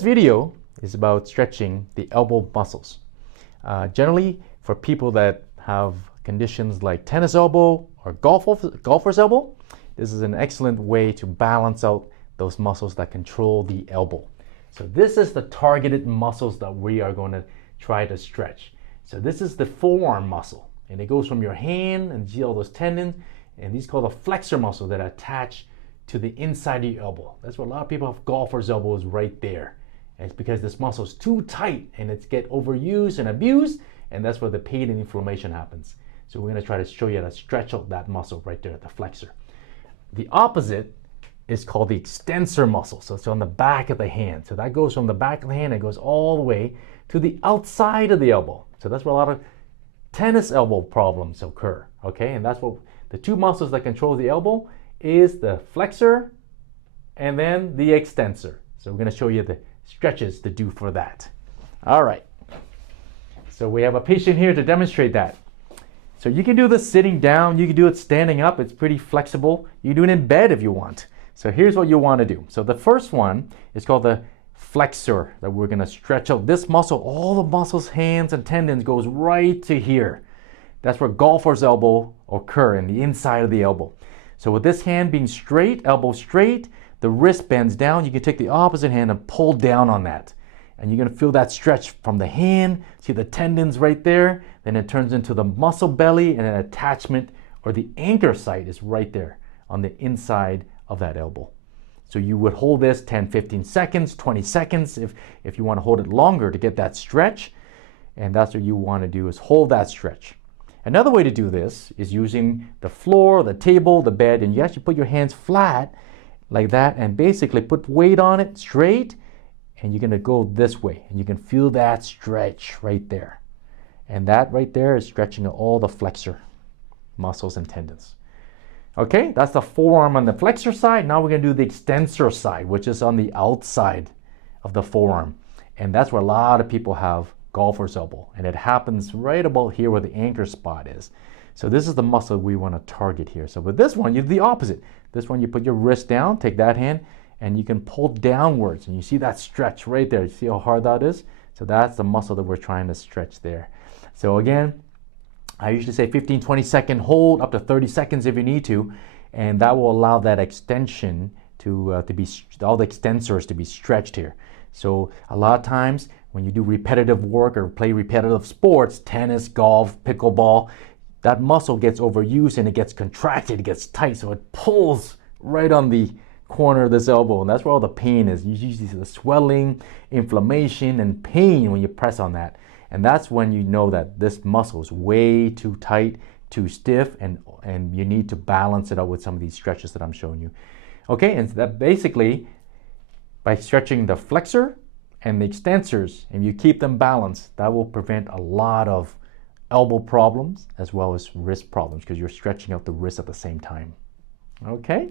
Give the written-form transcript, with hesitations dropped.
This video is about stretching the elbow muscles. Generally, for people that have conditions like tennis elbow or golfer's elbow, this is an excellent way to balance out those muscles that control the elbow. So this is the targeted muscles that we are going to try to stretch. So this is the forearm muscle, and it goes from your hand and you see all those tendons, and these called the flexor muscles that attach to the inside of your elbow. That's where a lot of people have golfer's elbows right there. And it's because this muscle is too tight and it's get overused and abused, and that's where the pain and inflammation happens. So we're going to try to show you how to stretch out that muscle right there at the flexor. The opposite is called the extensor muscle. So it's on the back of the hand. So that goes from the back of the hand and goes all the way to the outside of the elbow. So that's where a lot of tennis elbow problems occur. Okay, and that's what the two muscles that control the elbow is the flexor and then the extensor. So we're going to show you the stretches to do for that. All right. So we have a patient here to demonstrate that. So you can do this sitting down, you can do it standing up, it's pretty flexible. You can do it in bed if you want. So here's what you want to do. So the first one is called the flexor, that we're going to stretch out this muscle. All the muscles, hands and tendons goes right to here. That's where golfer's elbow occur, in the inside of the elbow. So with this hand being straight, elbow straight, the wrist bends down. You can take the opposite hand and pull down on that. And you're going to feel that stretch from the hand. See the tendons right there. Then it turns into the muscle belly, and an attachment or the anchor site is right there on the inside of that elbow. So you would hold this 10, 15 seconds, 20 seconds if you want to hold it longer to get that stretch. And that's what you want to do, is hold that stretch. Another way to do this is using the floor, the table, the bed, and you actually put your hands flat like that and basically put weight on it straight, and you're going to go this way, and you can feel that stretch right there. And that right there is stretching all the flexor muscles and tendons. Okay, that's the forearm on the flexor side. Now we're going to do the extensor side, which is on the outside of the forearm. And that's where a lot of people have golfer's elbow, and it happens right about here where the anchor spot is. So this is the muscle we want to target here. So with this one, you do the opposite. This one, you put your wrist down, take that hand, and you can pull downwards, and you see that stretch right there. You see how hard that is? So that's the muscle that we're trying to stretch there. So again, I usually say 15, 20 second hold, up to 30 seconds if you need to, and that will allow that extension to be, all the extensors to be stretched here. So a lot of times when you do repetitive work or play repetitive sports, tennis, golf, pickleball, that muscle gets overused and it gets contracted, it gets tight, so it pulls right on the corner of this elbow, and that's where all the pain is. You usually see the swelling, inflammation, and pain when you press on that. And that's when you know that this muscle is way too tight, too stiff, and you need to balance it out with some of these stretches that I'm showing you. Okay, and that basically, by stretching the flexor and the extensors, and you keep them balanced, that will prevent a lot of elbow problems as well as wrist problems, because you're stretching out the wrist at the same time. Okay?